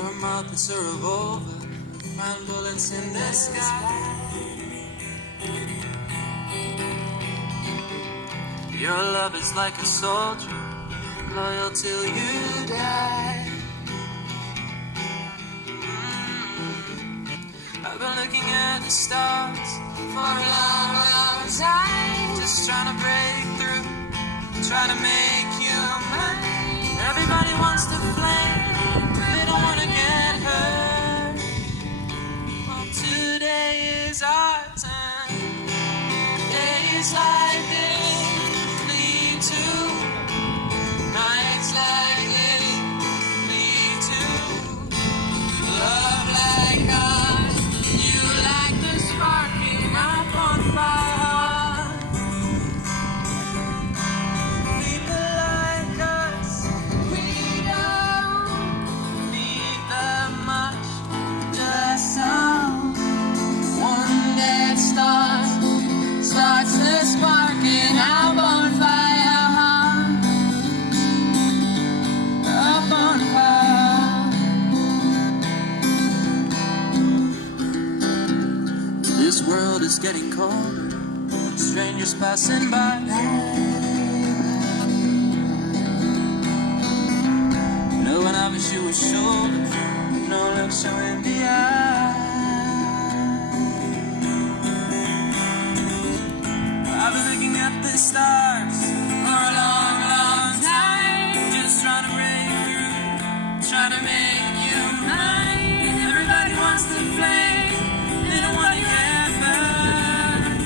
Your mouth is a revolver, find bullets in the sky. Your love is like a soldier, loyal till you die. I've been looking at the stars for a long, long time, just trying to break through, try to make you mine. Everybody wants to flame, they don't want to get hurt. Well, today is our time. Days like this lead to nights like this, lead to love like us. You like the spark in our bonfire. People like us, we don't need that much. Just someone that starts the spark in our bonfire. A bonfire. This world is getting colder, strangers passing by. No one offers you a shoulder, no look showing the eye. I've been looking at the stars for a long, long time, just trying to break through, trying to make you mine. Everybody wants the flame, they don't want to get burned.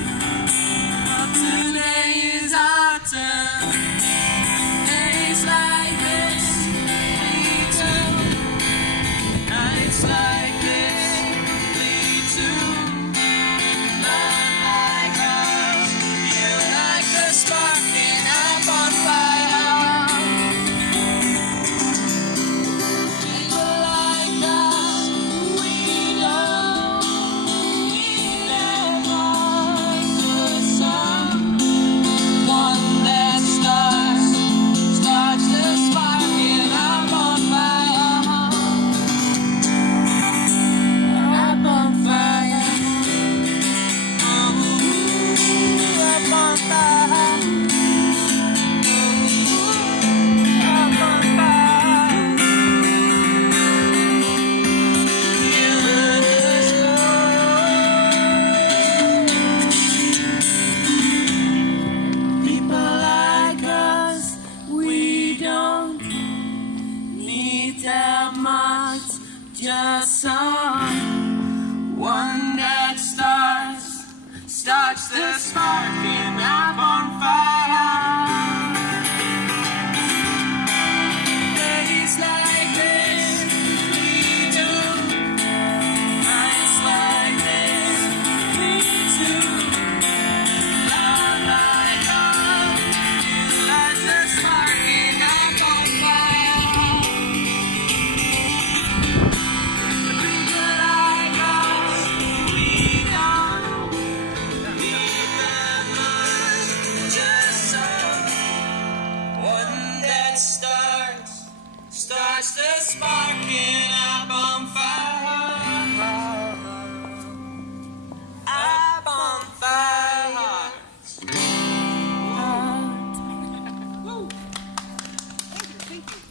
Well, today is our turn. Days like this lead to nights like this, lead to love like us. You like the spark in our bonfire. People like us, we don't need that much. Just someone that starts the spark in our bonfire. Our bonfire. Ooh, our bonfire. Ooh, our bonfire. You let us go. People like us, we don't need that much. Just someone that starts the spark in our